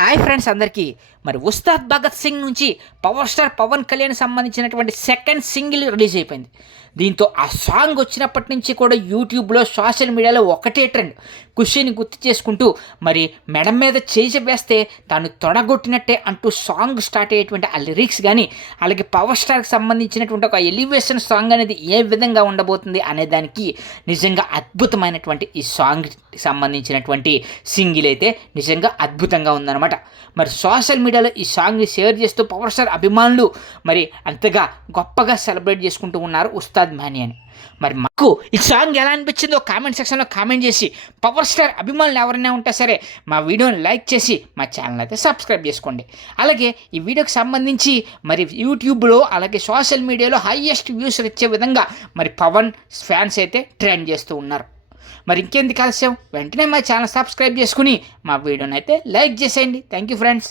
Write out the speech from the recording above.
Hi friends అందరికీ. మరి ఉస్తాద్ భగత్ సింగ్ నుంచి పవర్ స్టార్ పవన్ కళ్యాణ్ సంబంధించినటువంటి సెకండ్ సింగిల్ రిలీజ్ అయిపోయింది. దీంతో ఆ సాంగ్ వచ్చినప్పటి నుంచి కూడా యూట్యూబ్లో సోషల్ మీడియాలో ఒకటే ట్రెండ్. ఖుషీని గుర్తు చేసుకుంటూ మరి మెడ మీద చేయి వేస్తే తాను తొడగొట్టినట్టే అంటూ సాంగ్ స్టార్ట్ అయ్యేటువంటి ఆ లిరిక్స్ కానీ, అలాగే పవర్ స్టార్కి సంబంధించినటువంటి ఒక ఎలివేషన్ సాంగ్ అనేది ఏ విధంగా ఉండబోతుంది అనే దానికి నిజంగా అద్భుతమైనటువంటి ఈ సాంగ్ సంబంధించినటువంటి సింగిల్ అయితే నిజంగా అద్భుతంగా ఉందన్నమాట. మరి సోషల్ మీడియాలో ఈ సాంగ్ని షేర్ చేస్తూ పవర్ స్టార్ అభిమానులు మరి అంతగా గొప్పగా సెలబ్రేట్ చేసుకుంటూ ఉన్నారు ఉస్తాద్ మాని అని. మరి మాకు ఈ సాంగ్ ఎలా అనిపించిందో కామెంట్ సెక్షన్లో కామెంట్ చేసి, పవర్ స్టార్ అభిమానులు ఎవరైనా ఉంటే సరే మా వీడియోని లైక్ చేసి మా ఛానల్ అయితే సబ్స్క్రైబ్ చేసుకోండి. అలాగే ఈ వీడియోకి సంబంధించి మరి యూట్యూబ్లో అలాగే సోషల్ మీడియాలో హైయెస్ట్ వ్యూస్ వచ్చే విధంగా మరి పవన్ ఫ్యాన్స్ అయితే ట్రెండ్ చేస్తూ ఉన్నారు. మరి ఇంకెందుకు ఆలస్యం, వెంటనే మా ఛానల్ సబ్స్క్రైబ్ చేసుకుని మా వీడియోని అయితే లైక్ చేసేయండి. Thank you friends.